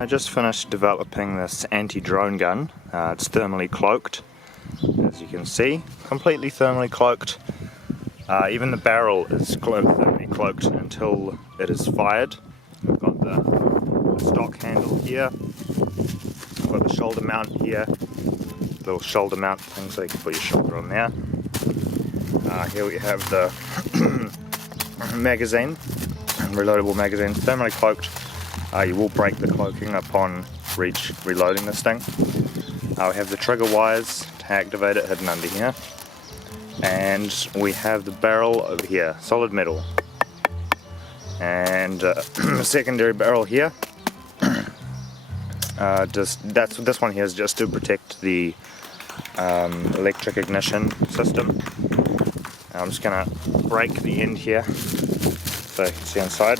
I just finished developing this anti-drone gun. It's thermally cloaked, as you can see, completely thermally cloaked. Even the barrel is thermally cloaked until it is fired. We've got the stock handle here, we've got the shoulder mount here, little shoulder mount thing so you can put your shoulder on there. Here we have the magazine, reloadable magazine, thermally cloaked. You will break the cloaking upon reloading this thing. We have the trigger wires to activate it hidden under here, and we have the barrel over here, solid metal, and a secondary barrel here. This one here is just to protect the electric ignition system. I'm just going to break the end here so you can see inside.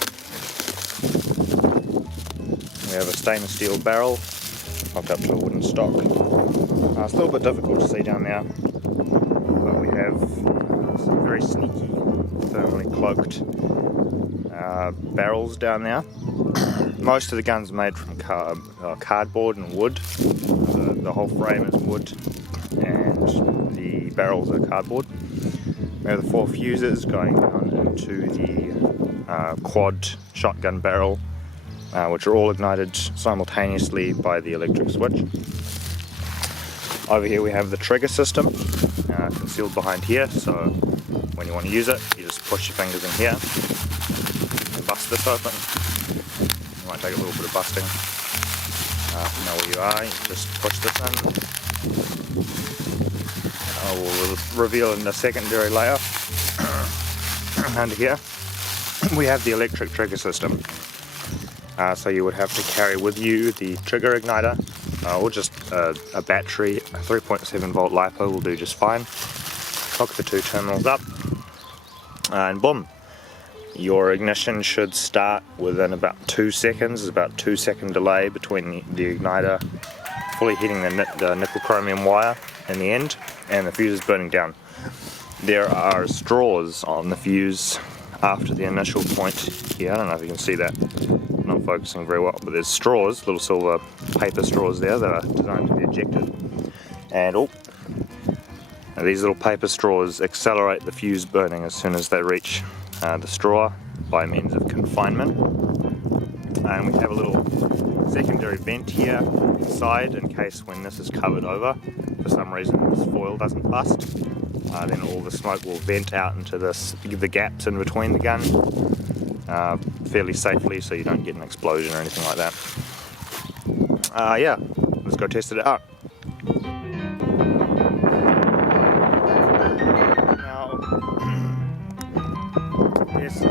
We have a stainless steel barrel hooked up to a wooden stock. It's a little bit difficult to see down there, but we have some very sneaky thermally cloaked barrels down there. Most of the gun's made from cardboard and wood. The whole frame is wood and the barrels are cardboard. We have the 4 fuses going down into the quad shotgun barrel, which are all ignited simultaneously by the electric switch. Over here we have the trigger system, concealed behind here, so when you want to use it, you just push your fingers in here and bust this open. It might take a little bit of busting. To know where you are, you just push this in. I will reveal in the secondary layer. Under here we have the electric trigger system. So you would have to carry with you the trigger igniter, or just a battery. A 3.7 volt LiPo will do just fine. Hook the 2 terminals up, and boom, your ignition should start within about 2 seconds. There's about a 2-second delay between the igniter fully hitting the nickel chromium wire in the end and the fuse is burning down. There are straws on the fuse after the initial point here. I don't know if you can see that. Not focusing very well, but there's straws, little silver paper straws there that are designed to be ejected, and these little paper straws accelerate the fuse burning as soon as they reach the straw by means of confinement. And we have a little secondary vent here inside in case when this is covered over, for some reason this foil doesn't bust, then all the smoke will vent out into the gaps in between the gun fairly safely, so you don't get an explosion or anything like that. Yeah, let's go test it out. Now, yes.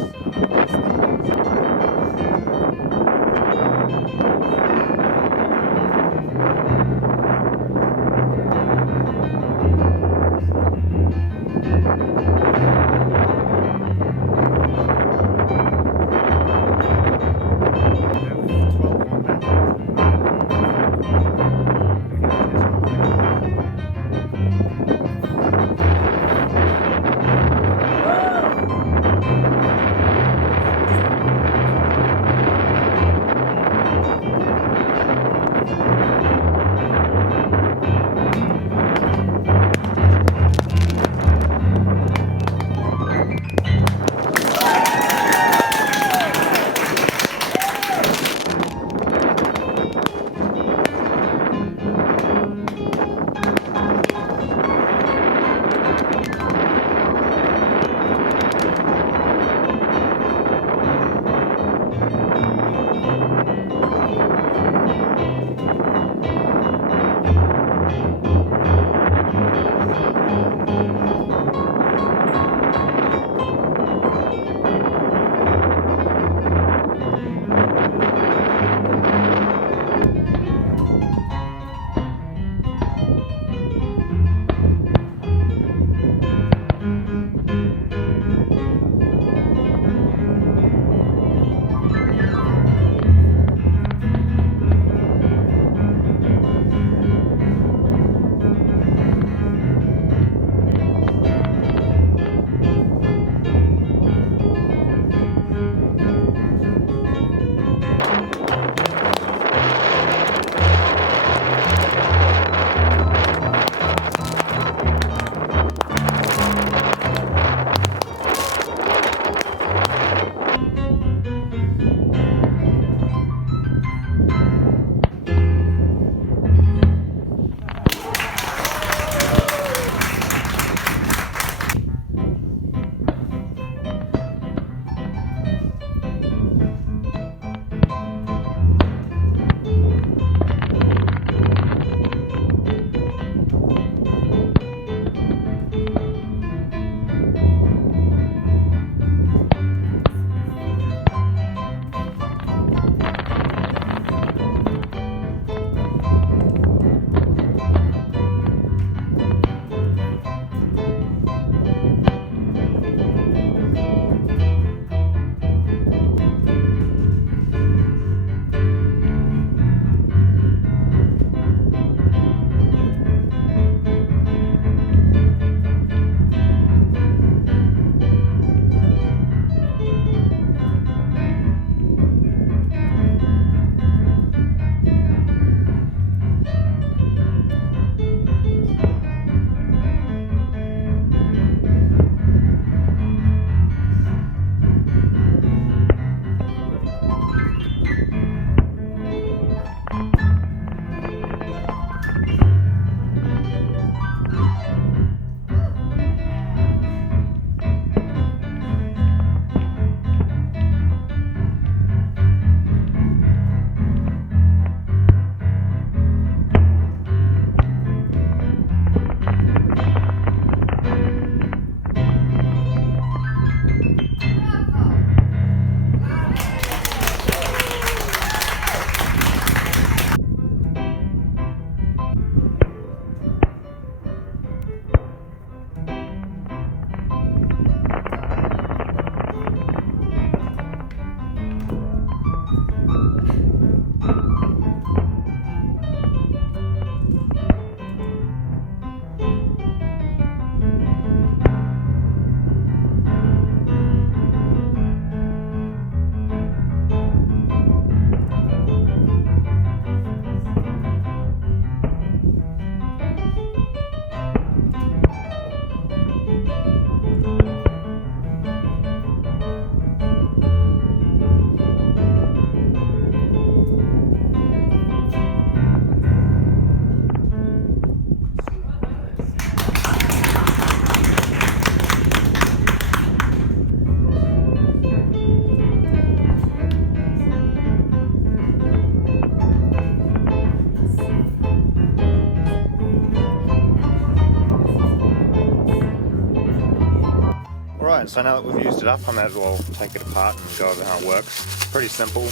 Alright, so now that we've used it up, I might as well take it apart and go over how it works. It's pretty simple,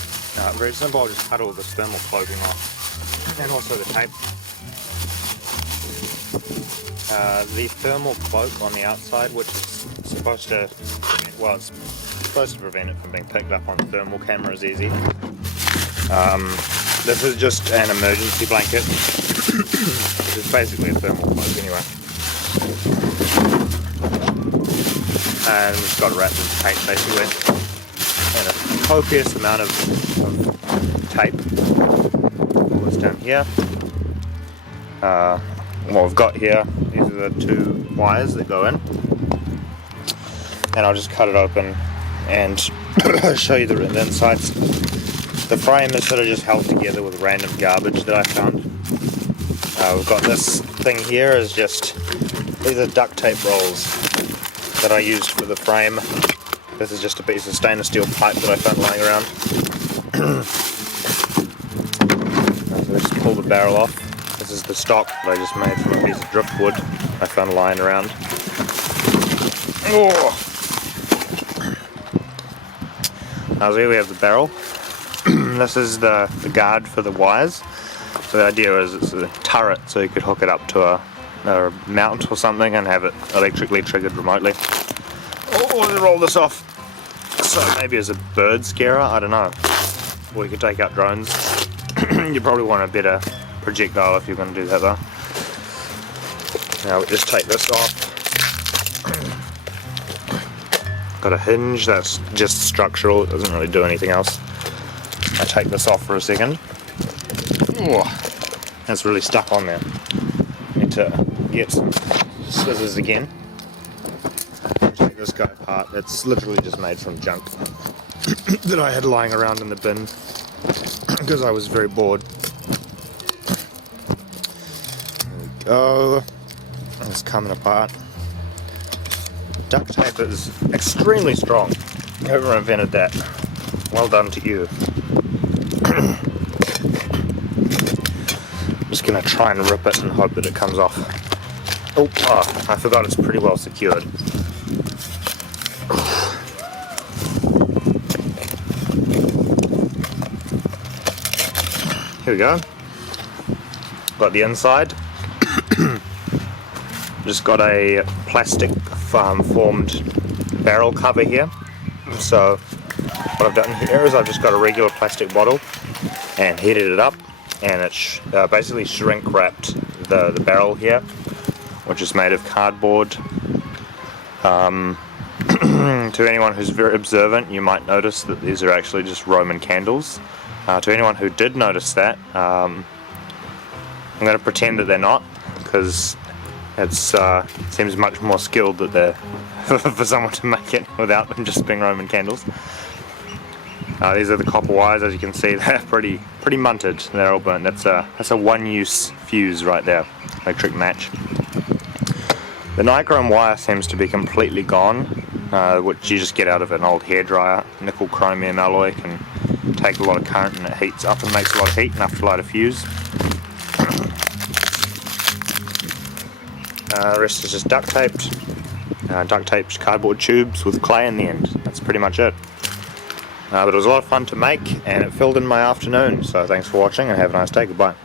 very simple. I'll just cut all this thermal cloaking off, and also the tape. The thermal cloak on the outside, which is supposed to, well, it's supposed to prevent it from being picked up on thermal cameras easy. This is just an emergency blanket, which is basically a thermal cloak anyway. And we've got it wrapped in tape basically, and a copious amount of tape. All this down here. What we've got here, these are the 2 wires that go in, and I'll just cut it open and show you the insides. The frame is sort of just held together with random garbage that I found. We've got this thing here is just, these are duct tape rolls that I used for the frame. This is just a piece of stainless steel pipe that I found lying around. So let's pull the barrel off. This is the stock that I just made from a piece of driftwood I found lying around. Oh. Now here we have the barrel. This is the guard for the wires. So the idea is it's a turret, so you could hook it up to a mount or something and have it electrically triggered remotely. Oh, let's roll this off. So maybe as a bird scarer, I don't know. Or you could take out drones. You probably want a better projectile if you're going to do that though. Now we just take this off. Got a hinge that's just structural, it doesn't really do anything else. I take this off for a second. Oh, that's really stuck on there. Need to get some scissors again. Take this guy apart. It's literally just made from junk that I had lying around in the bin because I was very bored. There we go. It's coming apart. Duct tape is extremely strong. Whoever invented that, well done to you. I'm just going to try and rip it and hope that it comes off. Oh, I forgot it's pretty well secured. Here we go. Got the inside. Just got a plastic formed barrel cover here. So what I've done here is I've just got a regular plastic bottle and heated it up, and it's basically shrink wrapped the barrel here, which is made of cardboard. To anyone who's very observant, you might notice that these are actually just Roman candles. To anyone who did notice that, I'm going to pretend that they're not, because it seems much more skilled that they're for someone to make it without them just being Roman candles. These are the copper wires. As you can see, they're pretty munted. They're all burnt. That's a one-use fuse right there, electric match. The nichrome wire seems to be completely gone, which you just get out of an old hairdryer. Nickel chromium alloy can take a lot of current and it heats up and makes a lot of heat, enough to light a fuse. The rest is just duct taped cardboard tubes with clay in the end. That's pretty much it. But it was a lot of fun to make, and it filled in my afternoon, so thanks for watching and have a nice day. Goodbye.